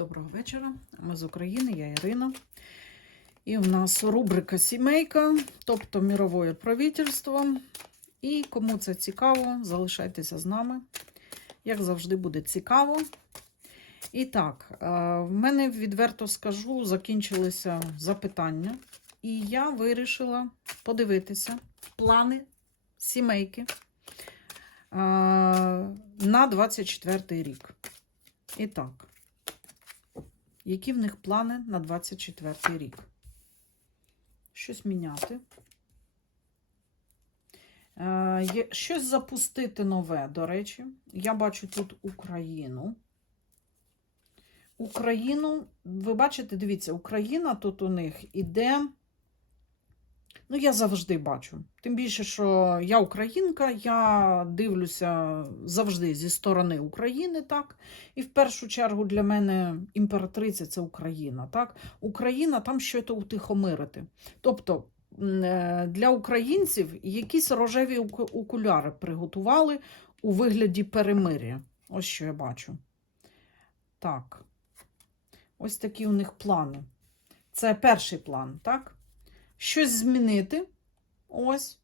Доброго вечора. Ми з України, я Ірина. І в нас рубрика Сімейка, тобто мірове правительство. І кому це цікаво, залишайтеся з нами. Як завжди, буде цікаво. І так, е, в мене відверто скажу, закінчилися запитання. І я вирішила подивитися плани сімейки е, на 24 рік. І так, які в них плани на 24 рік? Щось міняти. Е, Щось запустити нове, до речі. Я бачу тут Україну. Україну, ви бачите, дивіться, Україна тут у них іде. Ну, я завжди бачу. Тим більше, що я українка, я дивлюся завжди зі сторони України, так? І в першу чергу для мене імператриця це Україна. Так? Україна там щось утихомирити. Тобто е, для українців якісь рожеві окуляри приготували у вигляді перемир'я. Ось що я бачу. Так. Ось такі у них плани. Це перший план, так? Щось змінити. Ось.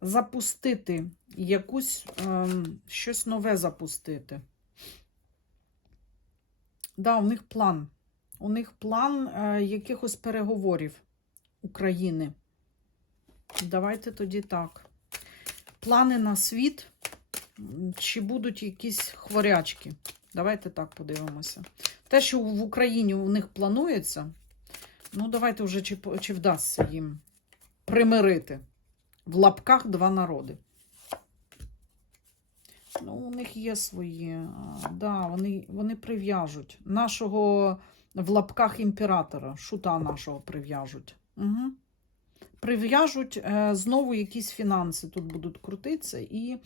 Запустити якусь ем, щось нове запустити. Да, у них план. У них план е, якихось переговорів України. Давайте тоді так. Плани на світ. Чи будуть якісь хворячки? Давайте так подивимося. Те, що в Україні у них планується, ну давайте вже чи, чи вдасться їм примирити. В лапках два народи. Ну, у них є свої. Да, вони, вони прив'яжуть. Нашого в лапках імператора, шута нашого прив'яжуть. Угу. Прив'яжуть е, знову якісь фінанси тут будуть крутитися, і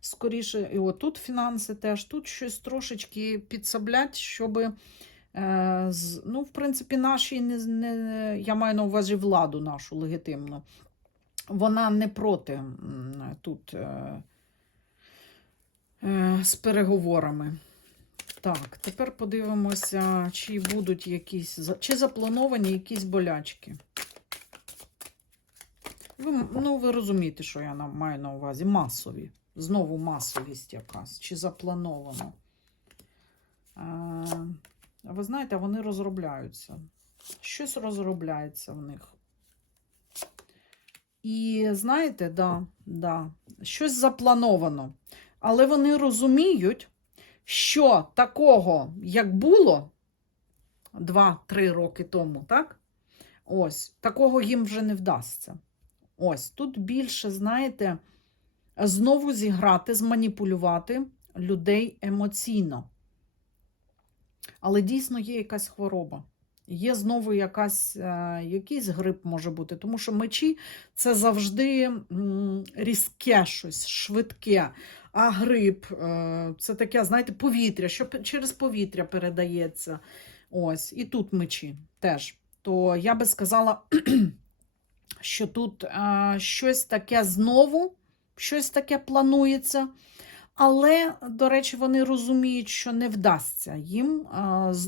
скоріше, і отут фінанси теж, тут щось трошечки підсаблять, щоб. Е, ну, в принципі, наші не, не, я маю на увазі владу нашу легітимну. Вона не проти тут е, е, з переговорами. Так, тепер подивимося, чи будуть якісь, чи заплановані якісь болячки. Ви, ну, ви розумієте, що я маю на увазі. Масові. Знову масовість якась, чи заплановано. А ви знаєте, вони розробляються. Щось розробляється в них. І знаєте, да, да, щось заплановано. Але вони розуміють, що такого, як було 2-3 роки тому, так? Ось, такого їм вже не вдасться. Ось, тут більше, знаєте, знову зіграти, зманіпулювати людей емоційно. Але дійсно є якась хвороба. Є знову якась, е, якийсь грип може бути, тому що мечі це завжди різке щось, швидке. А грип е, це таке, знаєте, повітря, що через повітря передається. Ось, і тут мечі теж. То я би сказала, що тут е, щось таке знову, щось таке планується. Але, до речі, вони розуміють, що не вдасться їм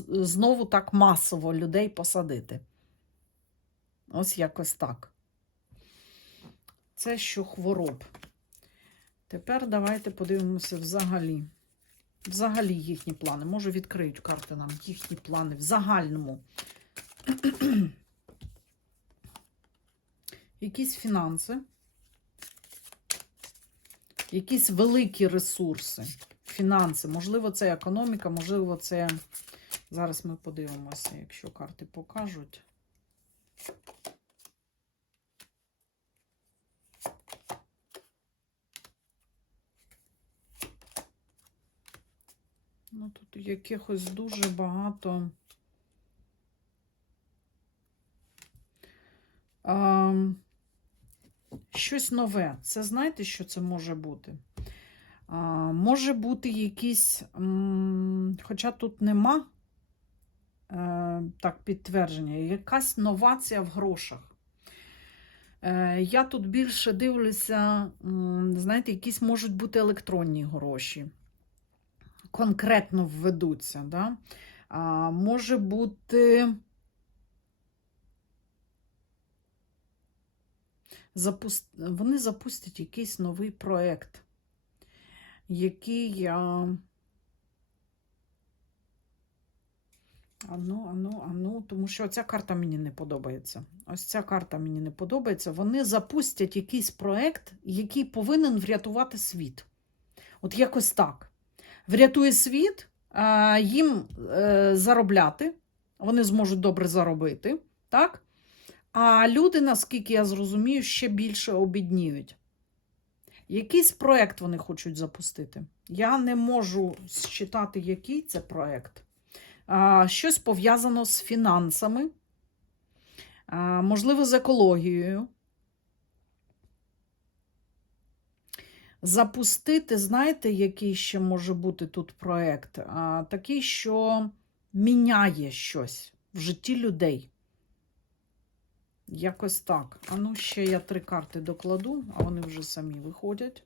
знову так масово людей посадити. Ось якось так. Це що хвороб. Тепер давайте подивимося взагалі. Взагалі їхні плани. Може, відкриють карти нам їхні плани в загальному. Якісь фінанси якісь великі ресурси, фінанси. Можливо, це економіка, можливо, це. Зараз ми подивимося, якщо карти покажуть. Ну, тут якихось дуже багато. Щось нове. Це знаєте, що це може бути? А, може бути якісь, м, хоча тут нема е, так, підтвердження, якась новація в грошах. Е, я тут більше дивлюся, знаєте, якісь можуть бути електронні гроші. конкретно введуться. Да? А, може бути. Запус... Вони запустять якийсь новий проєкт, який. А... Ану, ану, ану, тому що ця карта мені не подобається. Ось ця карта мені не подобається. Вони запустять якийсь проект, який повинен врятувати світ. От якось так. Врятує світ, їм е, заробляти, вони зможуть добре заробити, так? А люди, наскільки я зрозумію, ще більше обідніють. Якийсь проект вони хочуть запустити. Я не можу считати, який це проект. Щось пов'язано з фінансами, можливо, з екологією. Запустити, знаєте, який ще може бути тут проект? Такий, що міняє щось в житті людей. Якось так. А ну, ще я три карти докладу, а вони вже самі виходять.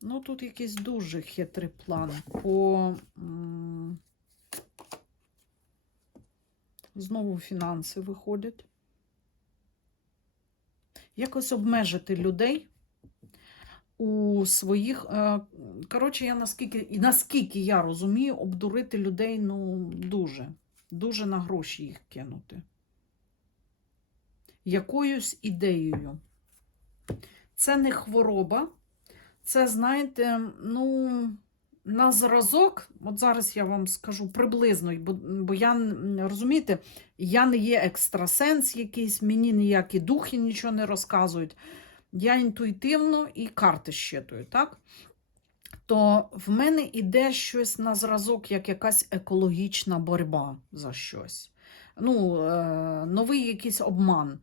Ну, тут якийсь дуже хитрий план по. Знову фінанси виходять. Якось обмежити людей у своїх. е, Коротше, я наскільки, наскільки я розумію, обдурити людей ну, дуже. Дуже на гроші їх кинути. Якоюсь ідеєю. Це не хвороба. Це, знаєте, ну, на зразок, от зараз я вам скажу приблизно, бо, бо я розумієте, я не є екстрасенс якийсь, мені ніякі духи нічого не розказують. Я інтуїтивно і карти щитую, так? То в мене іде щось на зразок, як якась екологічна боротьба за щось. Ну, е, новий якийсь обман.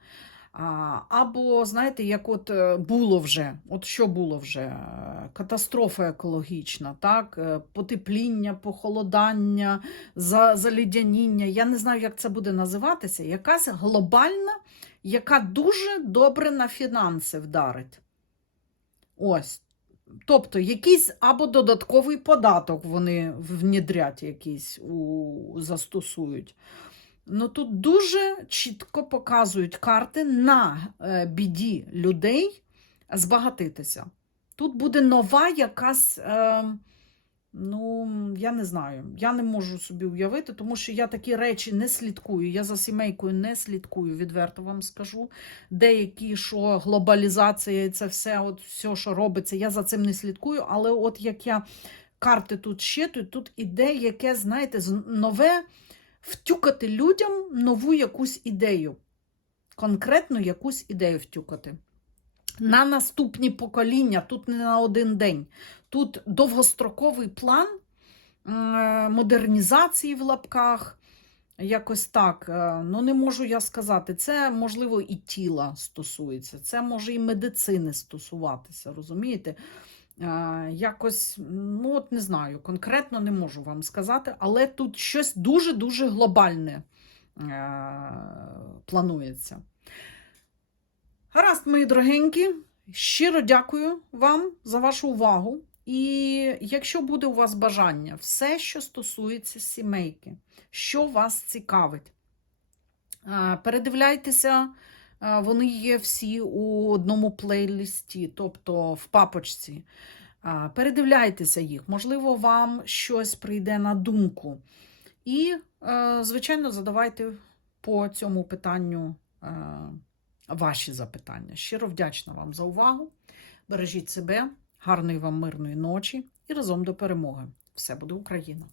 Або, знаєте, як от е, було вже, от що було вже? Катастрофа екологічна, так? Е, потепління, похолодання, за- залідяніння. Я не знаю, як це буде називатися. Якась глобальна, яка дуже добре на фінанси вдарить. Ось. Тобто, якийсь або додатковий податок вони внідрять якийсь у, застосують. Ну тут дуже чітко показують карти на е, біді людей збагатитися. Тут буде нова якась, е, ну, я не знаю, я не можу собі уявити, тому що я такі речі не слідкую. Я за сімейкою не слідкую, відверто вам скажу. Деякі, що глобалізація це все, от все, що робиться, я за цим не слідкую. Але от як я карти тут щитую, тут іде яке, знаєте, нове втюкати людям нову якусь ідею. Конкретно якусь ідею втюкати. На наступні покоління, тут не на один день. Тут довгостроковий план модернізації в лапках. Якось так. Е, Ну, не можу я сказати. Це, можливо, і тіла стосується, це може і медицини стосуватися, розумієте? Е, Якось, ну от не знаю, конкретно не можу вам сказати, але тут щось дуже-дуже глобальне е, планується. Гаразд, мої дорогенькі, щиро дякую вам за вашу увагу. І якщо буде у вас бажання, все, що стосується сімейки, що вас цікавить, е, передивляйтеся, вони є всі у одному плейлисті, тобто в папочці. Передивляйтеся їх, можливо, вам щось прийде на думку. І, е, звичайно, задавайте по цьому питанню е, ваші запитання. Щиро вдячна вам за увагу. Бережіть себе, гарної вам мирної ночі і разом до перемоги. Все буде Україна!